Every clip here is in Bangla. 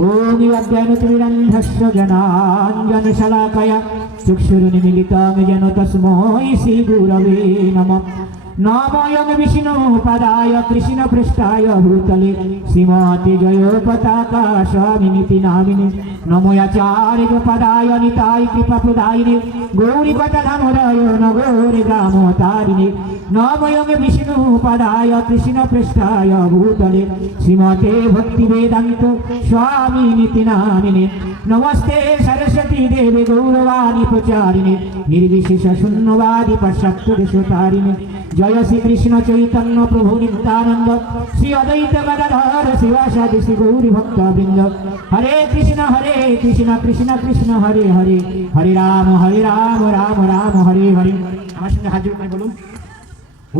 ओम अज्ञानतिमिरन्धस्य ज्ञानाञ्जनशलाकया चक्षुरुन्मीलितं येन तस्मै श्रीगुरवे नमः। नमोऽयं विष्णुपदाय कृष्णपृष्ठाय भूतले श्रीमते जयपताका स्वामिनिति नामिने। नमो आचार्यपदाय निताय कृपाप्रदायिने गौरीपदधामोदय नगौरी दामोदरिणे। नमोऽयं विष्णुपदाय कृष्णपृष्ठाय भूतले श्रीमते भक्तिवेदान्त स्वामिनिति नामिने। नमस्ते सरस्वती देवी गौरवाणी प्रचारिणे निर्विशेष शून्यवादी पाश्चात्यदेशतारिणे। जय श्री कृष्ण चैतन्य प्रभु नित्यानंद श्री अद्वैत गदाधर शिवासादि श्री गौरी भक्तवृंद। हरे कृष्ण कृष्ण कृष्ण हरे हरे हरे राम राम राम हरे हरे। আমার সঙ্গে হাজির করে বলুন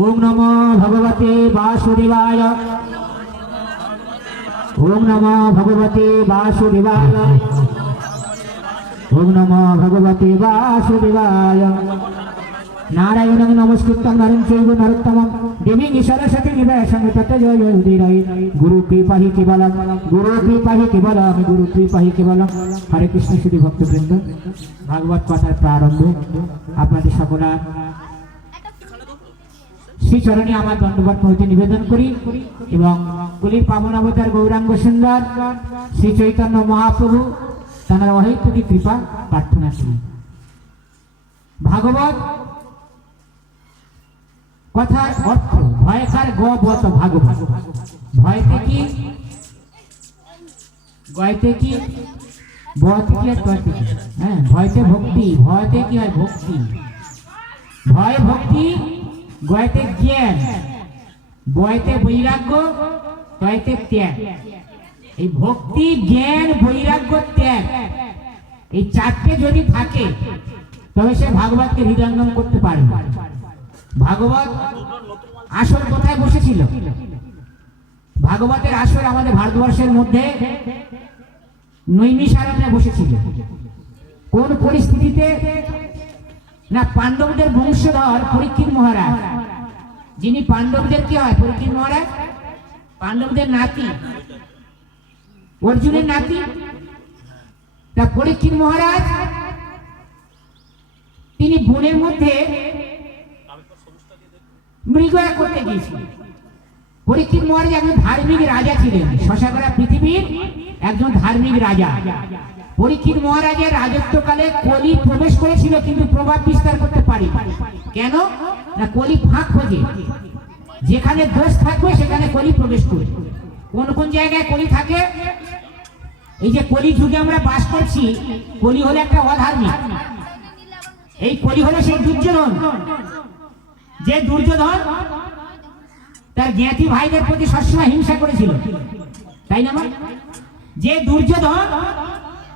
ओम नमो भगवते वासुदेवाय। ओम नमो भगवते वासुदेवाय। ओम नमो भगवते वासुदेवाय। नारायणं नमस्कृतं नरं चैव नरोत्तमं देवीं सरस्वतीं व्यासं ततो जयमुदीरये। गुरु कृपा हि केवलं गुरु कृपा हि केवलं गुरु कृपा हि केवलं। हरे कृष्ण श्री भक्तबृंद भागवत कथार प्रारम्भे आपनादेर सकलेर श्री चरणे आमार दंडवत प्रति निवेदन करी एवं कलिर पावन अवतार गौरांग सुंदर श्री चैतन्य महाप्रभु तानार अहेतुकी कृपा प्रार्थना करी। भागवत कथार अर्थ भयकार गत भागवत भयते की गयते की बते की गयते की भयते भक्ति भयते की है भक्ति भय भक्ति गयते ज्ञान बयते वैराग्य गयते त्याग। এই ভক্তি জ্ঞান বৈরাগ্য ত্যাগ এই চারটে যদি থাকে তবে সে ভাগবতকে হৃদয়ঙ্গম করতে পারে। ভাগবত আসর কোথায় বসেছিল? ভাগবতের আসর আমাদের ভারতবর্ষের মধ্যে নৈমিষারণ্যে বসেছিল। কোন পরিস্থিতিতে না পাণ্ডবদের বংশধর পরীক্ষিত মহারাজ, যিনি পাণ্ডবদের কি হয় পরীক্ষিত মহারাজ পাণ্ডবদের নাতি অর্জুনের নাতি। তা পরীক্ষিত মহারাজ তিনি বনের মধ্যে মৃগয়া করতে গিয়েছিলেন। পরীক্ষিত মহারাজ একজন ধার্মিক রাজা ছিলেন, শশাগরা পৃথিবীর একজন ধার্মিক রাজা। পরীক্ষিত মহারাজের রাজত্বকালে কলি প্রবেশ করেছিল কিন্তু প্রভাব বিস্তার করতে পারে। কেন না কলি ফাঁক খোঁজে, যেখানে দোষ থাকবে সেখানে কলি প্রবেশ করে। কোন কোন জায়গায় কলি থাকে? এই যে কলি যুগে আমরা বাস করছি, কলি হলো একটা অধার্মিক। এই কলি হলো সেই দুর্যোধন, যে দুর্যোধন তার জ্ঞাতি ভাইদের প্রতি সবসময় হিংসা করেছিল, তাই না? যে দুর্যোধন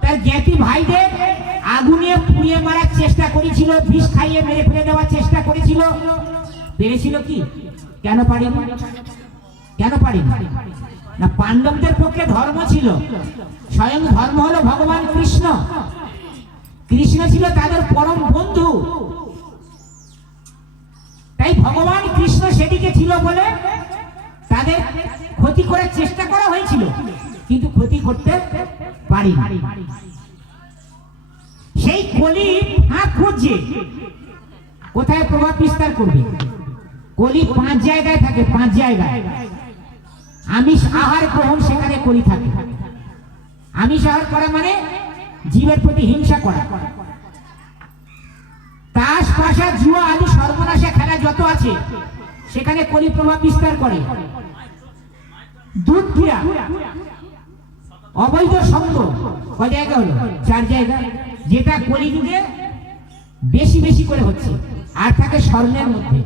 তার জ্ঞাতি ভাইদের আগুনে পুড়িয়ে মারার চেষ্টা করেছিল, বিষ খাইয়ে মেরে ফেলে দেওয়ার চেষ্টা করেছিল, পেরেছিল কি? কেন পারেনি? কেন পারেনি না পাণ্ডবদের পক্ষে ধর্ম ছিল, স্বয়ং ধর্ম হলো ভগবান কৃষ্ণ। কৃষ্ণ ছিল তাদের পরম বন্ধু। তাই ভগবান কৃষ্ণ সেদিকে ছিল বলে তাদের ক্ষতি করার চেষ্টা করা হয়েছিল, কিন্তু ক্ষতি করতে পারেনি। সেই কলি ফাঁক খুঁজছে কোথায় প্রভাব বিস্তার করবে। কলি 5 জায়গায় থাকে, 5 জায়গায়। আমিষ আহার গ্রহণ, সেখানে কলি থাকে। আমিষ আহার করা মানে জীবের প্রতি হিংসা করা। তাস পাশা জুয়া আদি সর্বনাশা খেলা যত আছে সেখানে কলি প্রভাব বিস্তার করে। দুধ ক্রিয়া, অবৈধ সঙ্গ কয় জায়গা হলো? 4 জায়গা, যেটা কলিযুগে বেশি বেশি করে হচ্ছে। আর থাকে স্বর্ণের মধ্যে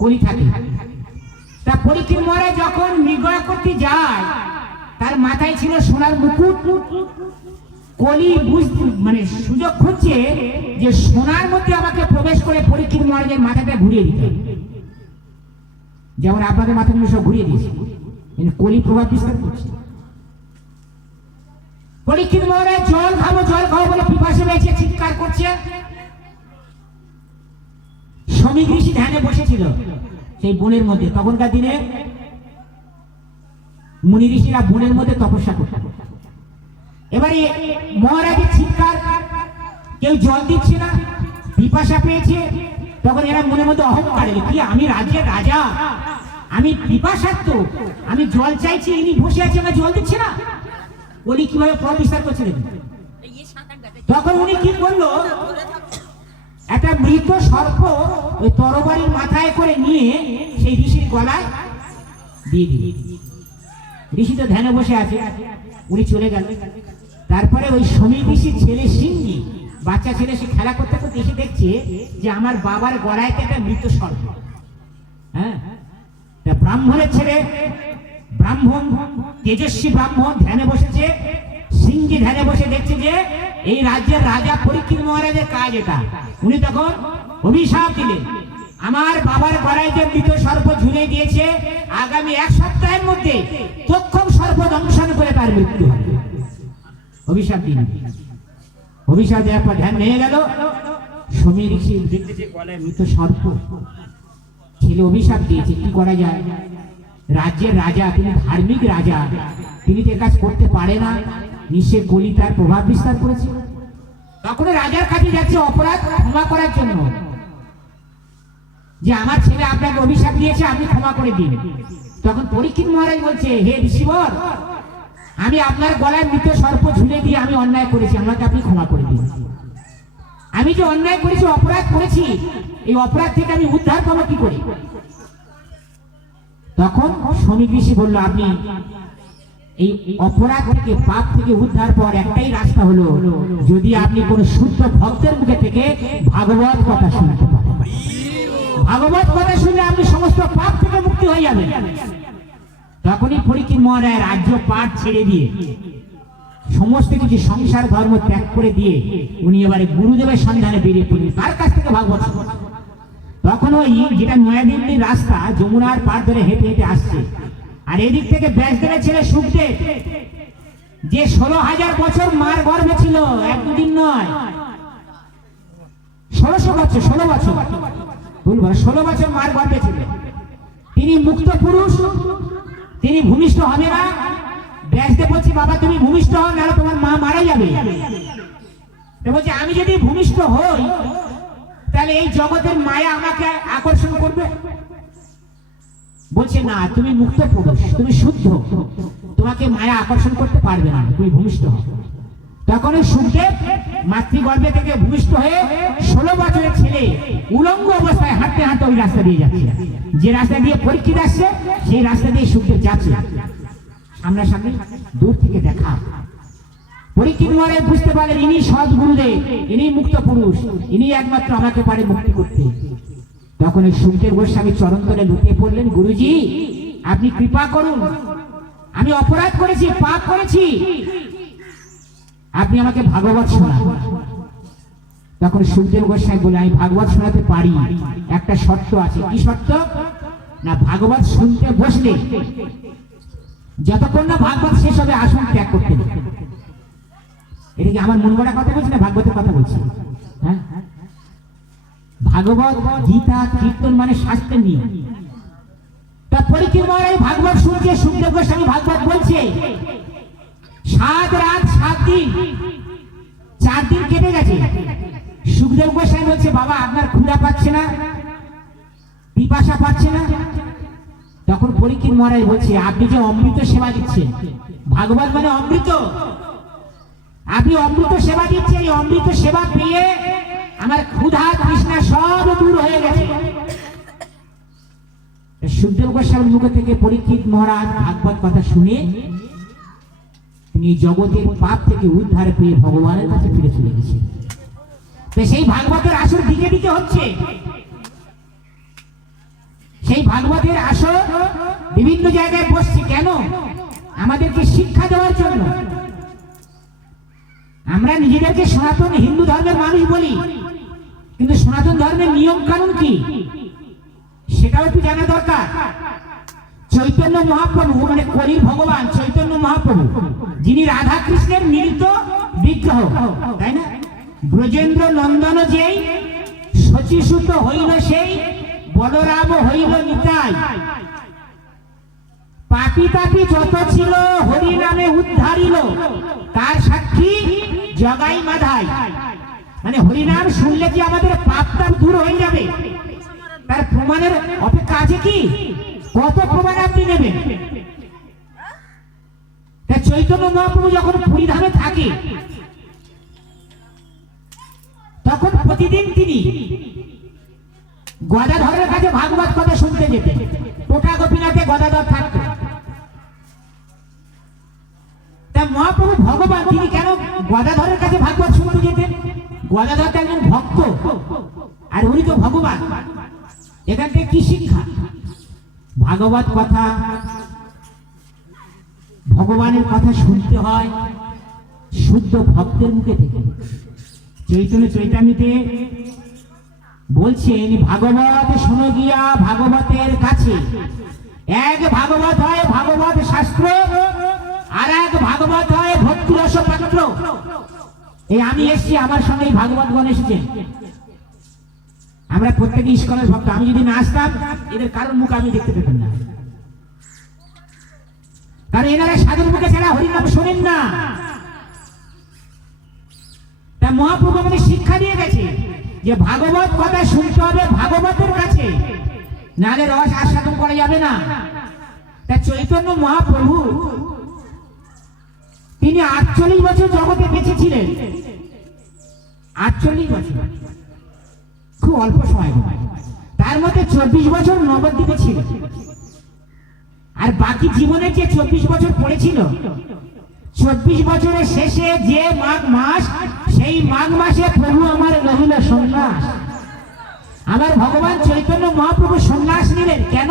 কলি থাকে। তা পরীক্ষিত মহারাজ যখন মৃগয়া করতে যায় তার মাথায় ছিল সোনার মুকুট। কলি মানে সুযোগ খুঁজছে যে সোনার মধ্যে আমাকে প্রবেশ করে পরীক্ষিত মহারাজের মাথাটা ঘুরিয়ে দিতে, যেমন আপনাদের মাথাগুলো সব ঘুরিয়ে দিয়েছে। কলি প্রভাব বিস্তার করছে। পরীক্ষিত মহারাজ জল খাবো বলে পিপাসা পেয়েছে, চিৎকার করছে। শ্রমিক ঋষি ধ্যানে বসেছিল সেই বনের মধ্যে। তখনকার দিনে মুনি ঋষিরা বনের মধ্যে তপস্যা করতেন। এবারে মহারাজের চিৎকার, কেউ জল দিচ্ছে না, পিপাসা পেয়েছে। তখন এরা মনে মধ্যে অহংকার, কি আমি রাজ্যের রাজা, আমি পিপাসার্থ, আমি জল চাইছি, ইনি বসে আছে আমার জল দিচ্ছে না। বলি কিভাবে পথ বিস্তার করছিলেন। তখন উনি কি করলো, একটা মৃত সর্প ওই তরবারির মাথায় করে নিয়ে সেই ঋষির গলায় দিয়ে দিল। ঋষি তো ধ্যানে বসে আছে, উনি চলে গেল। তারপরে ওই সমীর ঋষির ছেলে সিংহী, বাচ্চা ছেলে, সে খেলা করতে করতে এসে দেখছে যে আমার বাবার গলায় একটা মৃত সর্প। হ্যাঁ, ব্রাহ্মণের ছেলে, ব্রাহ্মণ, তেজস্বী ব্রাহ্মণ ধ্যানে বসেছে। সিংহী ধ্যানে বসে দেখছে যে এই রাজ্যের রাজা পরীক্ষিত মহারাজের কাজ এটা। উনি তখন অভিশাপ দিলেন, আমার বাবার গলায় যে মৃত সর্প ঝুলে দিয়েছে, আগামী 1 সপ্তাহের মধ্যে তক্ষক সর্প দংশন করে তার মৃত্যু হবে। অভিশাপ দিলেন। অভিশাপ দেওয়ার পর ধ্যান ভেঙে গেল। সমীর ঋষি দেখতেছে গলায় মৃত সর্প, ছেলে অভিশাপ দিয়েছে, কি করা যায়? রাজ্যের রাজা, তিনি ধার্মিক রাজা, তিনি তো কাজ করতে পারে না, নিশ্চয় কলি তার প্রভাব বিস্তার করেছে। তখন রাজার কাছে যাচ্ছে অপরাধ ক্ষমা করার জন্য, যে আমার ছেলে আপনাকে অভিশাপ দিয়েছে, আপনি ক্ষমা করে দিন। তখন পরীক্ষিত মহারাজ বলছে, হে ঋষিবর, আমি আপনার গলায় মৃত সর্প ঝুলে দিয়ে আমি অন্যায় করেছি, আমাকে আপনি ক্ষমা করে দিন। আমি যে অন্যায় করেছি, অপরাধ করেছি, এই অপরাধ থেকে আমি উদ্ধার পাবো কি করে? তখন সমীর ঋষি বলল, আপনি এই অপরাধ থেকে, পাপ থেকে উদ্ধার পাওয়ার একটাই রাস্তা হলো, যদি আপনি কোন শুদ্ধ ভক্তের মুখে থেকে ভাগবত কথা শুনতে পারেন। ভাগবত কথা শুনলে আপনি সমস্ত পাপ থেকে মুক্তি হয়ে যাবেন। তখনই পরীক্ষিত মহারাজ রাজ্য পাঠ ছেড়ে দিয়ে, সমস্ত কিছু সংসার ধর্ম ত্যাগ করে দিয়ে উনি এবারে গুরুদেবের সন্ধানে বেরিয়ে পড়লেন। কার কাছ থেকে? ভাগবত। তখন ওই যেটা নয়াদিল্লির রাস্তা, যমুনার পার ধরে হেঁটে হেঁটে আসছে, আর এদিক থেকে ব্যাসদেবের ছেলে সুখদেব, যে 16,000 বছর মার গর্ভে ছিল, 1-2 দিন নয়, 1600 বছর, 16 বছর, বলবো 16 বছর মার গর্ভে ছিল। তিনি মুক্ত পুরুষ, তিনি ভূমিষ্ঠ হবে না। ব্যাসদেব বলছে, বাবা তুমি ভূমিষ্ঠ হও, নাহলে তোমার মা মারা যাবে। বলছে, আমি যদি ভূমিষ্ঠ হই তাহলে এই জগতের মায়া আমাকে আকর্ষণ করবে। বলছে, না, তুমি মুক্ত পুরুষ, তুমি শুদ্ধ, তোমাকে মায়া আকর্ষণ করতে পারবে না, তুমি ভূমিষ্ঠ হও। তখন ওই সুখদেব মাতৃগর্ভে থেকে ভূমিষ্ঠ হয়ে 16 বছরের ছেলে উলঙ্গ অবস্থায় হাঁটতে হাঁটতে ওই রাস্তা দিয়ে যাচ্ছে। যে রাস্তা দিয়ে পরীক্ষিত আসছে, সেই রাস্তা দিয়ে সুখদেব যাচ্ছে। সামনাসামনি দূর থেকে দেখা। পরীক্ষিত মহারাজ বুঝতে পারলেন, ইনি সৎ গুরুদেব, ইনি মুক্ত পুরুষ, ইনি একমাত্র আমাকে পারে মুক্তি করতে। তখন এই সুখদেব গোস্বামী চরণ তলে লুটিয়ে পড়লেন, গুরুজি আপনি কৃপা করুন, আমি অপরাধ করেছি, পাপ করেছি, আপনি আমাকে ভাগবত শোনান। তখন সুখদেব গোস্বামী বলে, আমি ভাগবত শোনাতে পারি, একটা শর্ত আছে। কি শর্ত? না, ভাগবত শুনতে বসলে যতক্ষণ না ভাগবত শেষ হবে আসন ত্যাগ করতে হবে। এটা কি আমার মন গড়া কথা বলছি না ভাগবতের কথা বলছি? হ্যাঁ, ভাগবত গীতা কীর্তন মানে শাস্ত্রের নিয়ম। তা পরীক্ষিত মহারাজ ভাগবত শুনছে, সুখদেব গোস্বামী ভাগবত বলছে। 7 রাত 7 দিন, 4 দিন কেটে গেছে। সুখদেব গোস্বামী বলছে, বাবা আপনার ক্ষুধা পাচ্ছে না, পিপাসা পাচ্ছে না? তখন পরীক্ষিত মহারাজ বলছে, আপনি যে অমৃত সেবা দিচ্ছেন, ভাগবত মানে অমৃত, আপনি অমৃত সেবা দিচ্ছেন, এই অমৃত সেবা পেয়ে আমার ক্ষুধা তৃষ্ণা সব দূর হয়ে গেছে। সুখদেব গোস্বামীর মুখ থেকে পরীক্ষিত মহারাজ ভাগবত কথা শুনে তিনি জগতের পাপ থেকে উদ্ধার পেয়ে ভগবানের কাছে ফিরে চলে গেছেন। সেই ভাগবতের আসর দিকে দিকে হচ্ছে। সেই ভাগবতের আসর বিভিন্ন জায়গায় বসছে। কেন? আমাদেরকে শিক্ষা দেওয়ার জন্য। আমরা নিজেদেরকে সনাতন হিন্দু ধর্মের মানুষ বলি, কিন্তু সনাতন ধর্মের নিয়ম কানুন কি সেটাও একটু জানা দরকার। চৈতন্য মহাপ্রভু মানে কলির ভগবান চৈতন্য মহাপ্রভু, যিনি রাধা কৃষ্ণের মিলিত বিগ্রহ, তাই না? ব্রজেন্দ্র নন্দন যেই, শচীসুত হইল সেই, বলরাম হইল নিতাই। পাপি তাপি যত ছিল হরি নামে উদ্ধারিল, তার সাথে জগাই মাধাই, মানে হরিনাম শুনলে কি আমাদের পাপ তাপ দূর হয়ে যাবে? তার প্রমাণের অপেক্ষা আছে কি? কত প্রমাণ আপনি নেবেন? তা চৈতন্য মহাপ্রভু যখন পুরীধামে থাকে তখন প্রতিদিন তিনি গদাধরের কাছে ভাগবত কথা শুনতে যেতেন। টোটা গোপীনাথে গদাধর থাকতো। তা মহাপ্রভু ভগবান তিনি কেন গদাধরের কাছে ভাগবত শুনতে যেতেন? গদাধর তো একজন ভক্ত, আর উনি তো ভগবান। এখান থেকে কি শিক্ষা? ভাগবত কথা, ভগবানের কথা শুনতে হয় শুদ্ধ ভক্তের মুখে থেকে। চৈতন্য চৈতামৃতে বলছেন, ভাগবত শোনো গিয়া ভাগবতের কাছে। এক ভাগবত হয় ভাগবত শাস্ত্র, আর এক ভাগবত হয় ভক্তিরস পাত্র। এই আমি এসছি, আমার সঙ্গে ভাগবত গণ এসেছেন। আমরা প্রত্যেকে ইস্কনের ভক্ত। আমি যদি না আসতাম এদের কারোর মুখ আমি দেখতে পেতাম না, কারণ এনারা সাধুর মুখে ছাড়া হরিনাম শোনেন না। তা মহাপ্রভু আমাদের শিক্ষা দিয়ে গেছে যে ভাগবত কথা শুনতে হবে ভাগবতের কাছে, নাহলে রস আস্বাদন করা যাবে না। তা চৈতন্য মহাপ্রভু তিনি 48 বছর জগতে বেঁচে ছিলেন। 48 বছর খুব অল্প সময়। তার মধ্যে 24 বছর নবদ্বীপে ছিল, আর বাকি জীবনে যে 24 বছর পড়েছিল, 24 বছরের শেষে যে মাঘ মাস, সেই মাঘ মাসে প্রভু আমার রহিল সন্ন্যাস। আমার ভগবান চৈতন্য মহাপ্রভু সন্ন্যাস নিলেন কেন?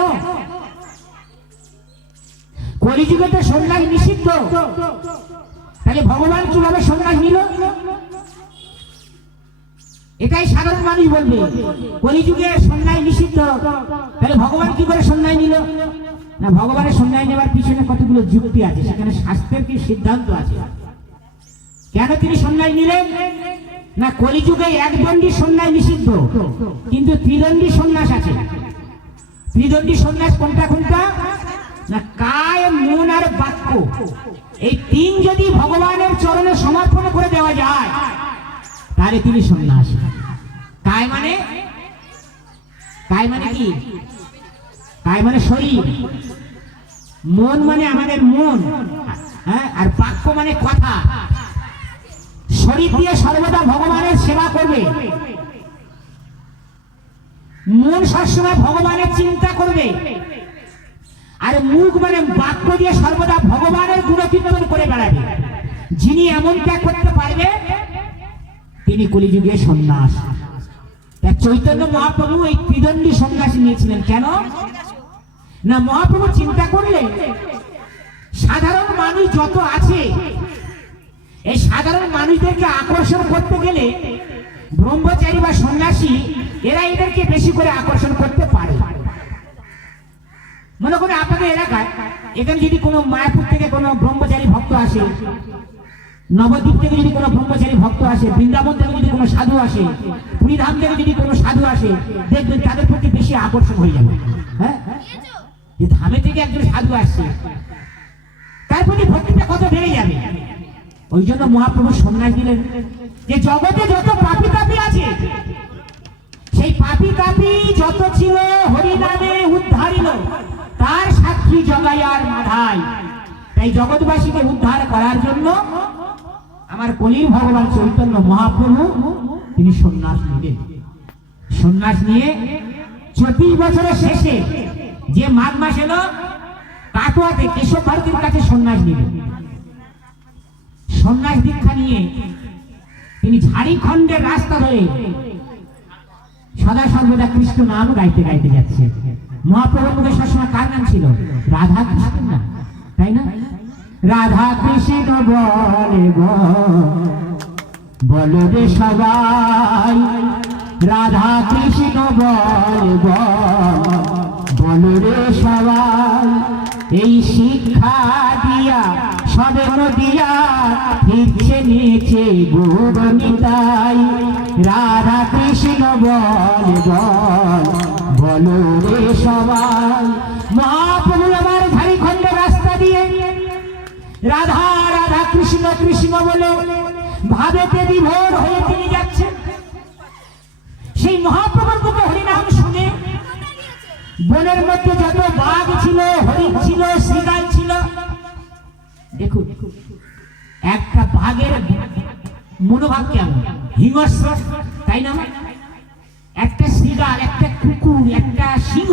কলিযুগে তো সন্ন্যাস নিষিদ্ধ, তাহলে ভগবান কিভাবে সন্ন্যাস নিল? এটাই সাধারণ মানুষ বলবে, কলিযুগে সন্ন্যাস নিষিদ্ধ, তাহলে ভগবান কি করে সন্ন্যাস নিল? না, ভগবানের সন্ন্যাস নেওয়ার পিছনে কতগুলো যুক্তি আছে, সেখানে শাস্ত্রের কি সিদ্ধান্ত আছে। কেন তিনি সন্ন্যাস নিলেন? না, কলিযুগে একদণ্ডী সন্ন্যাস নিষিদ্ধ, কিন্তু ত্রিদণ্ডী সন্ন্যাস আছে। ত্রিদণ্ডী সন্ন্যাস কোনটা কোনটা? না, কায়, মন আর বাক্য, এই তিন যদি ভগবানের চরণে সমর্পণ করে দেওয়া যায় তাহলে তিনি সন্ন্যাস। কায় মানে কি? কায় মানে শরীর, মন মানে আমাদের মন, হ্যাঁ, আর বাক্য মানে কথা। শরীর দিয়ে সর্বদা ভগবানের সেবা করবে, মন সবসময় ভগবানের চিন্তা করবে, আর মুখ মানে বাক্য দিয়ে সর্বদা ভগবানের গুণকীর্তন করে বেড়াবে। যিনি এমন ত্যাগ করতে পারবে তিনি কলিযুগে সন্ন্যাস। চৈতন্য মহাপ্রভু এই ত্রিদণ্ডী সন্ন্যাস নিয়েছিলেন কেন? না, মহাপ্রভু চিন্তা করলেন সাধারণ মানুষ যত আছে, এই সাধারণ মানুষদেরকে আকর্ষণ করতে গেলে ব্রহ্মচারী বা সন্ন্যাসী এরা এদেরকে বেশি করে আকর্ষণ করতে পারে। মনে করে আপনাদের এলাকায় এখানে যদি কোনো মায়াপুর থেকে কোনো ব্রহ্মচারী ভক্ত আসে, নবদ্বীপ থেকে যদি কোনো ব্রহ্মচারী ভক্ত আসে, বৃন্দাবন থেকে যদি কোনো সাধু আসে, পুরীধাম থেকে যদি কোনো সাধু আসে, দেখবেন তাদের প্রতি বেশি আকর্ষণ হয়ে যাবে। হ্যাঁ, যে ধামে থেকে একজন সাধু আসছে তার প্রতি ভক্তিটা কত বেড়ে যাবে। ওই জন্য মহাপ্রভু সন্ন্যাস দিলেন যে জগতে যত পাপী তাপী আছে, সেই পাপী তাপী যত ছিল হরিনামে উদ্ধারিল, তার সাক্ষী জগাই আর মাধাই। তাই জগৎবাসীকে উদ্ধার করার জন্য আমার কলির ভগবান চৈতন্য মহাপ্রভু তিনি সন্ন্যাস নিলেন। সন্ন্যাস নিয়ে 24 বছরের শেষে যে মাঘ মাস এলো, কাটোয়াতে কেশব ভারতীর কাছে সন্ন্যাস নিলেন। সন্ন্যাস দীক্ষা নিয়ে তিনি ঝাড়িখণ্ডের রাস্তা ধরে সদা সর্বদা কৃষ্ণ নাম গাইতে গাইতে যাচ্ছে। মহাপ্রভুর মুখে সবসময় কার নাম ছিল? রাধা কৃষ্ণ নাম, তাই না? রাধা কৃষ্ণ বলে বলো রে সবাই, রাধা কৃষ্ণ বলে বলো রে সবাই। এই শিক্ষা দিয়া সবে নদিয়া ফিরছে নিচে গৌরনিতাই। রাধা কৃষ্ণ বলো রে সবাই। মহাপ্রভু আমার ঝাড়িখণ্ডের রাস্তা দিয়ে রাধা রাধা কৃষ্ণ কৃষ্ণ বলে ভাবেতে বিভোর হয়ে তিনি যাচ্ছেন। সেই মহাপ্রভুর মুখে হরিনাম শুনে বনের মধ্যে যত বাঘ ছিল, হরিণ ছিল, শৃগাল ছিল, দেখুন একটা বাঘের মনোভাব কেমন, হিংস্র, তাই না? একটা শৃগাল, একটা কুকুর, একটা সিংহ,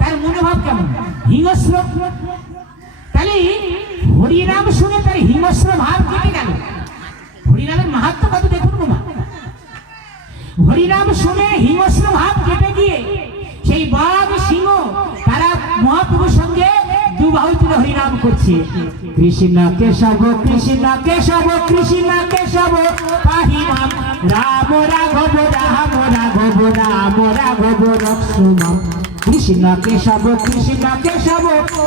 তার মনোভাব কেমন, হিংস্র। তাহলে হরিনাম শুনে তার হিংস্র ভাব কেটে গেল। হরিনামের মাহাত্ম্য কত দেখুন না। হরিনাম শুনে হিংস্র ভাব কেটে গিয়ে সেই বাঘ, সিংহ তারা মহাপ্রভুর সঙ্গে দুবাহু তুলে হরিনাম করছে। কৃষ্ণ কেশব কৃষ্ণ কেশব কৃষ্ণ কেশব পাহি নাম, রাম রাঘব রাম রাঘব রাম রাঘব রক্ষম। কৃষ্ণ কেশব কৃষ্ণ কেশব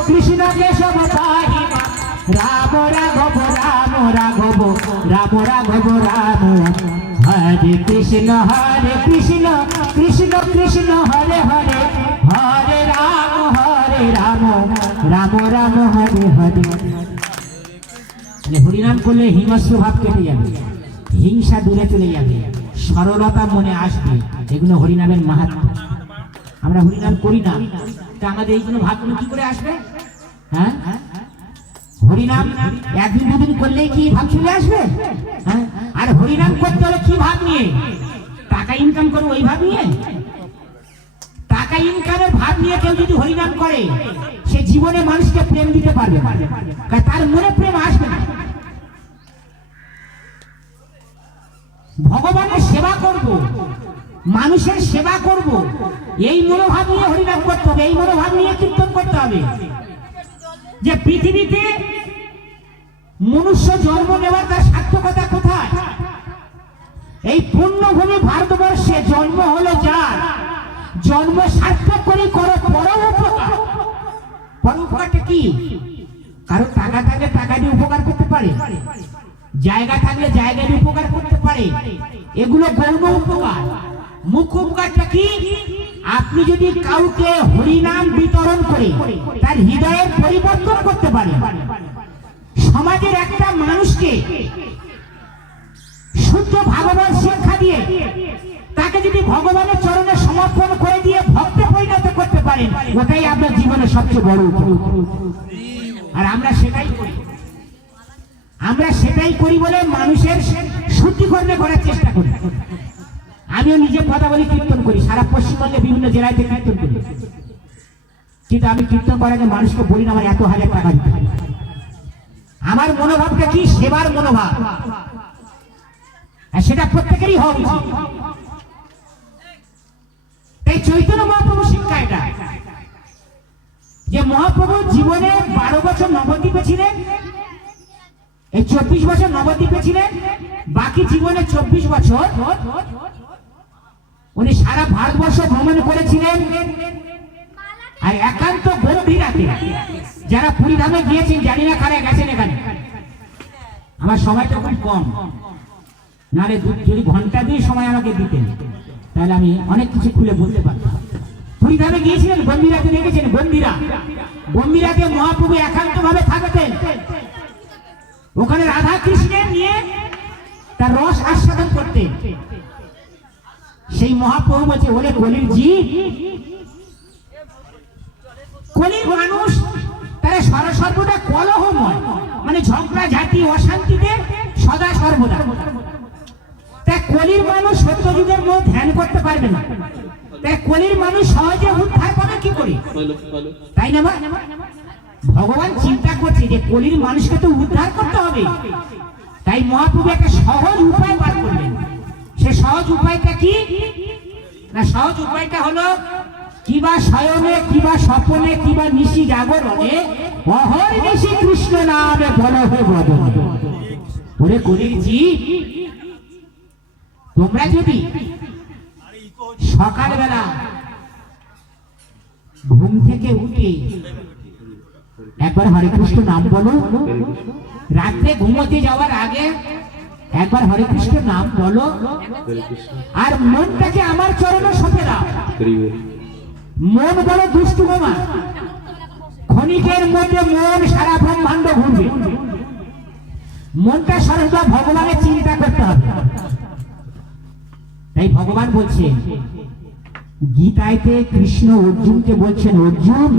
কৃষ্ণ কেশব পাহি নাম, রাম রাঘব রাম রাঘব রাম রাঘব রাম। হরে কৃষ্ণ কৃষ্ণ কৃষ্ণ হরে হরে, হরে রাম রাম রাম হরে হরে। হরিনাম করলে হিংস্র ভাব কেটে যাবে, হিংসা দূরে চলে যাবে, সরলতা মনে আসবে। এগুলো হরিনামের মাহাত্ম্য। আমরা হরিনাম করি না, তা আমাদের এইগুলো ভাবগুলো কি করে আসবে? হ্যাঁ, হরিনাম একদিন দুদিন করলেই কি ভাব চলে আসবে? হ্যাঁ, আর হরিনাম করতে হলে কি ভাব নিয়ে? টাকা ইনকাম করবো ওই ভাব নিয়ে? টাকা ইনকামের ভাব নিয়ে কেউ যদি হরিনাম করে, সে জীবনে মানুষকে প্রেম দিতে পারবে না, তার মনে প্রেম আসবে না। ভগবানের সেবা করব, মানুষের সেবা করব, এই মনোভাব নিয়ে হরিনাম করতে হবে, এই মনোভাব নিয়ে কীর্তন করতে হবে। যে পৃথিবীতে মনুষ্য জন্ম নেওয়ার তার সার্থকতা কোথায়? এই পুণ্যভূমি ভারতবর্ষে জন্ম হলো যার, জন্ম সার্থক করে করো পরম উপকার। পরম উপকারটা কি? কারো টাকা থাকলে টাকা দিয়ে উপকার করতে পারে, জায়গা থাকলে জায়গা দিয়ে উপকার করতে পারে, এগুলো গৌণ উপকার। মুখ্য উপকারটা কি? আপনি যদি কাউকে হরিনাম বিতরণ করে তার হৃদয়ের পরিবর্তন করতে পারেন, সমাজের একটা মানুষকে শুদ্ধ ভাগবত শিক্ষা দিয়ে তাকে যদি ভগবানের চরণে সমর্পণ করে দিয়ে ভক্তে পরিণত করতে পারেন, ওটাই আপনার জীবনের সবচেয়ে বড় উপকার। আর আমরা সেটাই করি, আমরা সেটাই করি বলে মানুষের শুদ্ধিকরণে করার চেষ্টা করি। আমিও নিজে কথা বলি, কীর্তন করি, সারা পশ্চিমবঙ্গে বিভিন্ন জেলায় কীর্তন করি, কিন্তু আমি কীর্তন করার আগে মানুষকে বলি না আমার এত হাজার টাকা দিতে হবে। আমার মনোভাবটা কি? সেবার মনোভাব, আর সেটা প্রত্যেকেরই হওয়া উচিত। তাই চৈতন্য মহাপ্রভু শিক্ষা এটা, যে মহাপ্রভু জীবনে 12 বছর নবদ্বীপে ছিলেন, এই 24 বছর নবদ্বীপে ছিলেন, বাকি জীবনে 24 বছর উনি সারা ভারতবর্ষ ভ্রমণ করেছিলেন। আর একান্ত গম্ভীরাতে, যারা পুরী ধামে গিয়েছেন, জানি না কারা গেছেন এখানে, আমার সময়টা খুব কম, নাহলে যদি ঘন্টা 2 সময় আমাকে দিতেন তাহলে আমি অনেক কিছু খুলে বলতে পারতাম। পুরী ধামে গিয়েছিলেন, গম্ভীরাতে দেখেছেন, গম্ভীরাতে মহাপ্রভু একান্ত ভাবে থাকতেন, ওখানে রাধা কৃষ্ণের নিয়ে তার রস আস্বাদন করতেন। সেই মহাপ্রভু বলছে, ওরে কলির জীব, কলির মানুষ তারা সর্বদা কলহময়, মানে ঝগড়া ঝাঁটি অশান্তিতে সদা সর্বদা। তাই কলির মানুষ সত্য যুগের মধ্যে ধ্যান করতে পারবে না, তাই কলির মানুষ সহজে উদ্ধার পাবে কি করে? তাই না? ভগবান চিন্তা করছে যে কলির মানুষকে তো উদ্ধার করতে হবে, তাই মহাপ্রভু একটা সহজ উপায় বার করলেন। সে সহজ উপায়টা কি না? সহজ উপায়টা হলো, কিবা শয়নে, কিবা স্বপনে, কিবা নিশি জাগরণে অহর্নিশি কৃষ্ণ নামে বলহে বদন। ওরে কলির জীব, তোমরা যদি সকালবেলা ঘুম থেকে উঠে একবার হরে কৃষ্ণ নাম বলো, রাত্রে ঘুমোতে যাওয়ার আগে একবার হরে কৃষ্ণ নাম বলো, আর মনটাকে আমার চরণে সঁপে দাও। মন বলো দুষ্টু বোমা, ক্ষণিকের মধ্যে মন সারা ব্রহ্মাণ্ড ঘুরবে। মনটা সর্বদা ভগবানের চিন্তা করতে হবে। হবে। তাই ভগবান বলছেন গীতায়তে, কৃষ্ণ অর্জুনকে বলছেন, অর্জুন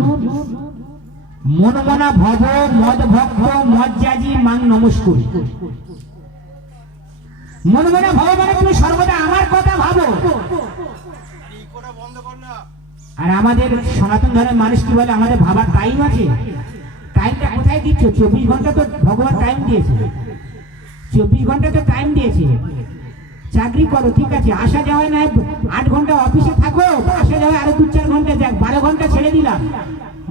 মনমনা ভব মদ ভক্ত মজ্জাজি মাং নমস্কুরি। মনমনা ভব মানে তুমি সর্বদা আমার কথা ভাবো। আর আমাদের সনাতন ধর্মের মানুষ কি বলে, আমাদের ভাবার টাইম আছে। টাইমটা কোথায় দিচ্ছ? 24 ঘন্টা তো ভগবান টাইম দিয়েছে, 24 ঘন্টা তো টাইম দিয়েছে। চাকরি করো, ঠিক আছে, আসা যাওয়ায় না 8 ঘন্টা অফিসে থাকো, আসা যাওয়ায় আরো 2-4 ঘন্টা যাক, 12 ঘন্টা ছেড়ে দিলাম,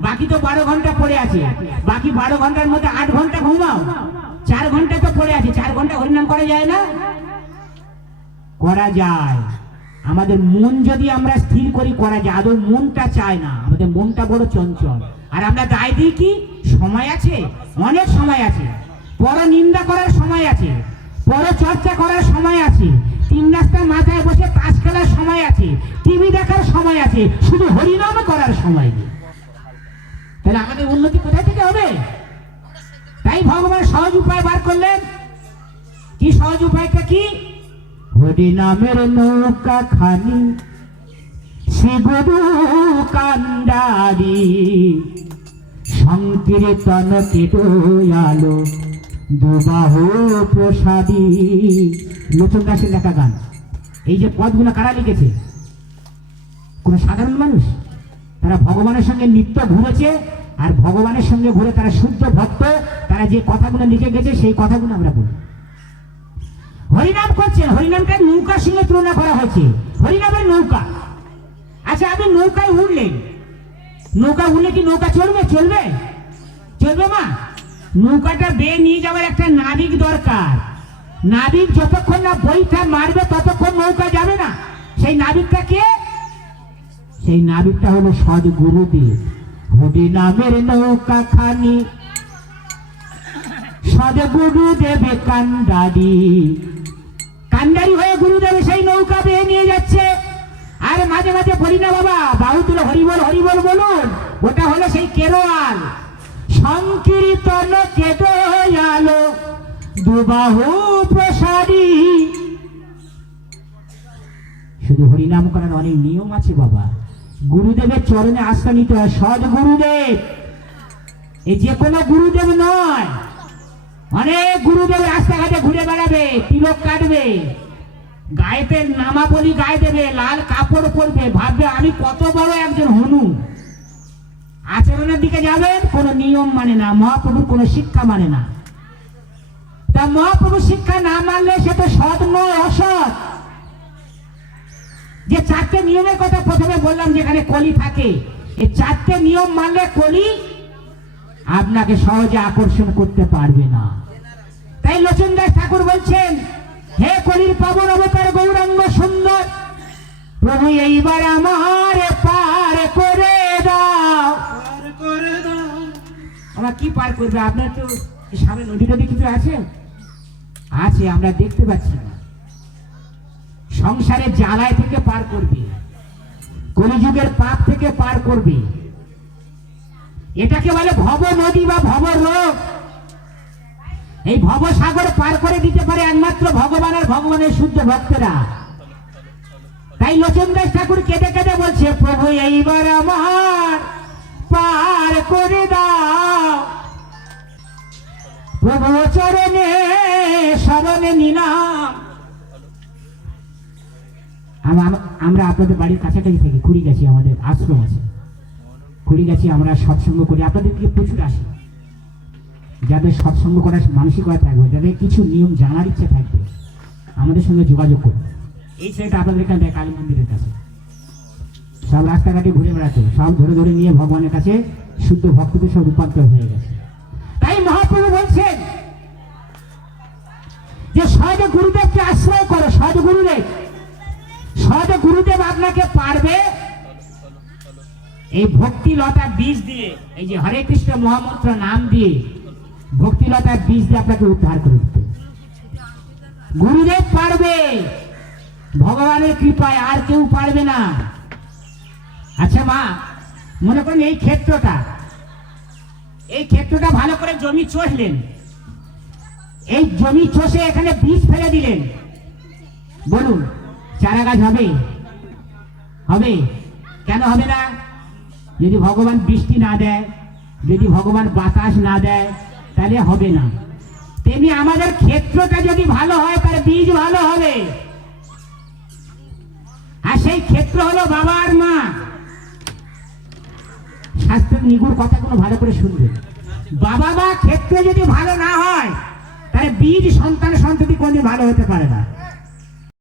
বাকি তো 12 ঘন্টা পড়ে আছে। বাকি 12 ঘন্টার মধ্যে 8 ঘন্টা ঘুমাও, 4 ঘন্টা তো পড়ে আছে, 4 ঘন্টা হরিনাম করা যায় না? করা যায়। আমাদের মন যদি আমরা স্থির করি করা যায়। আদৌ মনটা চায় না, আমাদের মনটা বড় চঞ্চল। আর আমরা দায় দিই কি, সময় আছে, অনেক সময় আছে, পর নিন্দা করার সময় আছে, পর চর্চা করার সময় আছে, 3 রাস্তার মাথায় বসে তাস খেলার সময় আছে, টিভি দেখার সময় আছে, শুধু হরিনাম করার সময় নেই। তাহলে আমাদের উন্নতি কোথায় থেকে হবে? তাই ভগবান সহজ উপায় বার করলেন। কি সহজ উপায়টা কি? হরিনামের নৌকা খানি শ্রী গুরু কান্ডারি, সংকীর্তন কেটয়ালো দুবাহু প্রসাদী। লোচন দাসের লেখা গান। এই যে পদগুলো কারা লিখেছে? কোন সাধারণ মানুষ? তারা ভগবানের সঙ্গে নিত্য ঘুরেছে, আর ভগবানের সঙ্গে ঘুরে তারা শুদ্ধ ভক্ত। তারা যে কথাগুলো লিখে গেছে সেই কথাগুলো আমরা বলি। হরিনাম করছেন, হরিনামকে নৌকার সঙ্গে তুলনা করা হয়েছে। হরিনামের নৌকা। আচ্ছা, আপনি নৌকায় উঠলেন, নৌকা উঠলে কি নৌকা চলবে? চলবে? চলবে মা? নৌকাটা বেয়ে নিয়ে যাওয়ার একটা নাবিক দরকার। নাবিক যতক্ষণ না বইটা মারবে ততক্ষণ নৌকা যাবে না। সেই নাবিকটা কে? সেই নাবিকটা হলো সদ গুরুদেব। হরিনামের নৌকা খানি সদ গুরুদেবে কান্ডারি। কান্ডারি হয়ে গুরুদেব সেই নৌকা বেয়ে নিয়ে যাচ্ছে। আর মাঝে মাঝে বলি না বাবা, বাহু তুলে হরিবল হরিবল বলুন, ওটা হলো সেই কেরোয়াল। সংকীর্তন কেটয়ালো দুবাহু প্রসাদী। শুধু হরিনাম করার অনেক নিয়ম আছে বাবা। গুরুদেবের চরণে আস্থা নিতে হয়। সদ গুরুদেব, এই যে কোনো গুরুদেব নয়। অনেক গুরুদেব রাস্তাঘাটে ঘুরে বেড়াবে, তিলক কাটবে, গায়েতে নামাবলি গায়ে দেবে, লাল কাপড় পরবে, ভাববে আমি কত বড় একজন হনু। আচরণের দিকে যাবেন, কোন নিয়ম মানে না, মহাপ্রভুর কোন শিক্ষা মানে না। তা মহাপ্রভু শিক্ষা না মানলে সে তো সৎ নয়, অসৎ। যে 4টে নিয়মের কথা প্রথমে বললাম, যেখানে কলি থাকে, এই 4টে নিয়ম মানলে কলি আপনাকে সহজে আকর্ষণ করতে পারবে না। তাই লোচন দাস ঠাকুর বলছেন, হে কলির পাবন অবতার গৌরাঙ্গ সুন্দর, প্রভু এইবার আমার পার করে দাও। আমার কি পার করবে? আপনার তো সামনে নদী নদী কিছু আছে? আছে, আমরা দেখতে পাচ্ছি না। সংসারের জ্বালায় থেকে পার করবে, কলিযুগের পাপ থেকে পার করবে। এটাকে বলে ভব নদী বা ভব রোগ। এই ভব সাগর পার করে দিতে পারে একমাত্র ভগবান আর ভগবানের শুদ্ধ ভক্তরা। তাই লোচন দাস ঠাকুর কেঁদে কেঁদে বলছে, প্রভু এইবার আমার পার করে দাও। প্রভু চরণে শরণে নিলাম। আমরা আপনাদের বাড়ির কাছাকাছি থেকে কুড়িগাছি, আমাদের আশ্রম আছে কুড়িগাছি, আমরা সৎসঙ্গ করি। আপনাদের দিকে প্রচুর আসে। যাদের সৎসঙ্গ করার মানসিকতা থাকবে, যাদের কিছু নিয়ম জানার ইচ্ছে থাকবে, আমাদের সঙ্গে যোগাযোগ করবে। এই ছেলেটা আপনাদের এখানে কালী মন্দিরের কাছে সব রাস্তাঘাটে ঘুরে বেড়াতে, সব ধরে ধরে নিয়ে ভগবানের কাছে শুদ্ধ ভক্তদের সব রূপান্তর হয়ে গেছে। তাই মহাপ্রভু বলছেন যে সদ গুরুদেবকে আশ্রয় করো। সদ গুরুদেব, সদ গুরুদেব আপনাকে পারবে এই ভক্তিলতা বীজ দিয়ে, এই যে হরে কৃষ্ণ মহামন্ত্র নাম দিয়ে, ভক্তিলতার বীজ দিয়ে আপনাকে উদ্ধার করে দিতে গুরুদেব পারবে। ভগবানের কৃপায় আর কেউ পারবে না। আচ্ছা মা, মনে করেন এই ক্ষেত্রটা ভালো করে জমি চষলেন, এই জমি চষে এখানে বীজ ফেলে দিলেন, বলুন, চারা গাছ হবে? হবে? কেন হবে না? যদি ভগবান বৃষ্টি না দেয়, যদি ভগবান বাতাস না দেয়, তাহলে হবে না। তেমনি আমাদের ক্ষেত্রটা যদি ভালো হয়, তার বীজ ভালো হবে। আর সেই ক্ষেত্র হলো বাবা আর মা। শাস্ত্রের নিগুড় কথাগুলো ভালো করে শুনবে। বাবা মা ক্ষেত্র যদি ভালো না হয়, তাহলে বীজ সন্তান সন্ততি কোনদিন ভালো হতে পারে না।